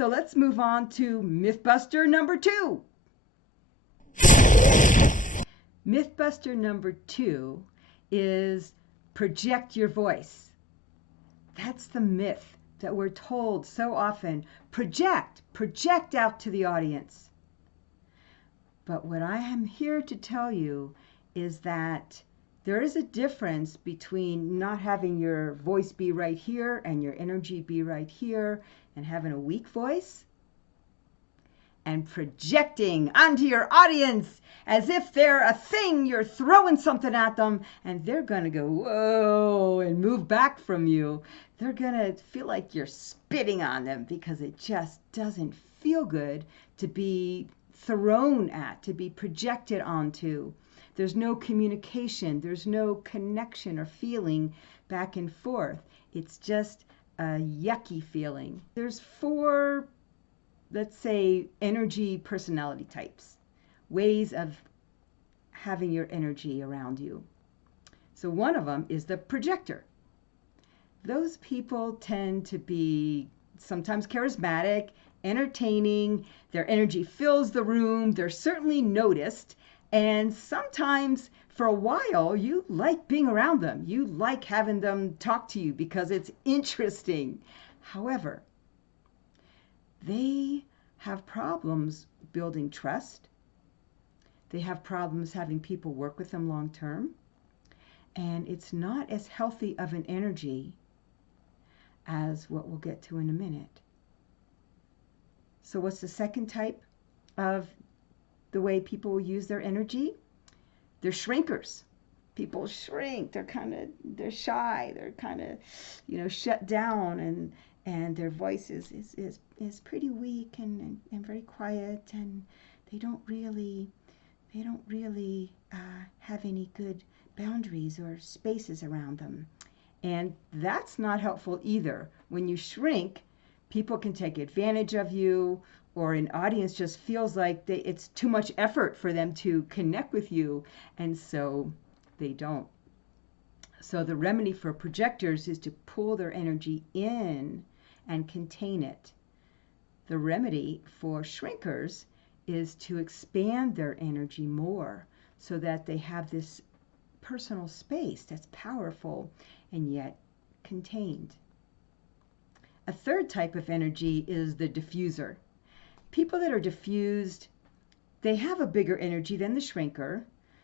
So let's move on to Mythbuster number 2. Mythbuster number 2 is project your voice. That's the myth that we're told so often. Project out to the audience. But what I am here to tell you is that there is a difference between not having your voice be right here and your energy be right here and having a weak voice and projecting onto your audience as if they're a thing. You're throwing something at them and they're going to go, whoa, and move back from you. They're going to feel like you're spitting on them because it just doesn't feel good to be thrown at, to be projected onto. There's no communication. There's no connection or feeling back and forth. It's just a yucky feeling. There's 4, let's say, energy personality types, ways of having your energy around you. So one of them is the projector. Those people tend to be sometimes charismatic, entertaining. Their energy fills the room. They're certainly noticed. And sometimes for a while, you like being around them. You like having them talk to you because it's interesting. However, they have problems building trust. They have problems having people work with them long term. And it's not as healthy of an energy as what we'll get to in a minute. So what's the second type of the way people will use their energy? They're shrinkers. People shrink. They're shy. They're kind of, shut down, and their voice is pretty weak and very quiet, and they don't really have any good boundaries or spaces around them. And that's not helpful either. When you shrink, people can take advantage of you, or an audience just feels like it's too much effort for them to connect with you, and so they don't. So the remedy for projectors is to pull their energy in and contain it. The remedy for shrinkers is to expand their energy more so that they have this personal space that's powerful and yet contained. A third type of energy is the diffuser. People that are diffused, they have a bigger energy than the shrinker.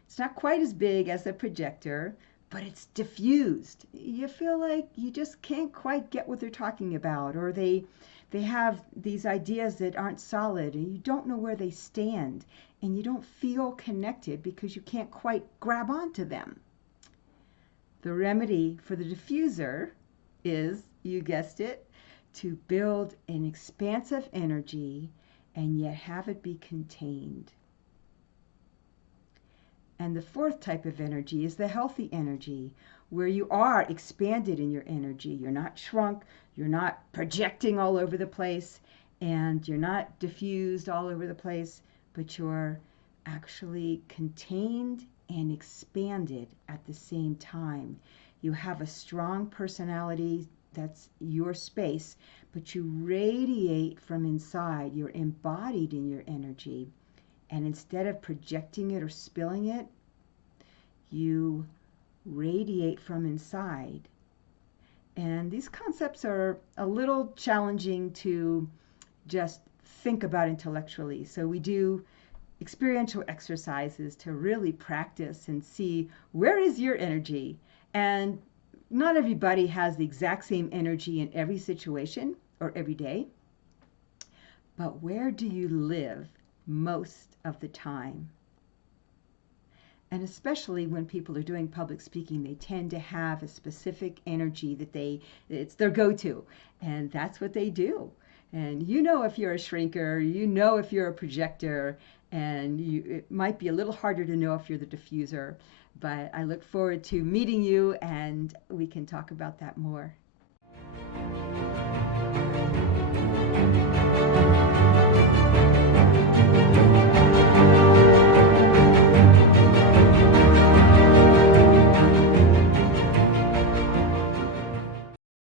It's not quite as big as the projector, but it's diffused. You feel like you just can't quite get what they're talking about, or they have these ideas that aren't solid, and you don't know where they stand, and you don't feel connected because you can't quite grab onto them. The remedy for the diffuser is, you guessed it, to build an expansive energy and yet have it be contained. And the fourth type of energy is the healthy energy, where you are expanded in your energy. You're not shrunk, you're not projecting all over the place, and you're not diffused all over the place, but you're actually contained and expanded at the same time. You have a strong personality, that's your space, but you radiate from inside. You're embodied in your energy. And instead of projecting it or spilling it, you radiate from inside. And these concepts are a little challenging to just think about intellectually. So we do experiential exercises to really practice and see, where is your energy? And not everybody has the exact same energy in every situation or every day, but where do you live most of the time? And especially when people are doing public speaking, they tend to have a specific energy that it's their go-to, and that's what they do. And you know if you're a shrinker, you know if you're a projector, and it might be a little harder to know if you're the diffuser, but I look forward to meeting you and we can talk about that more.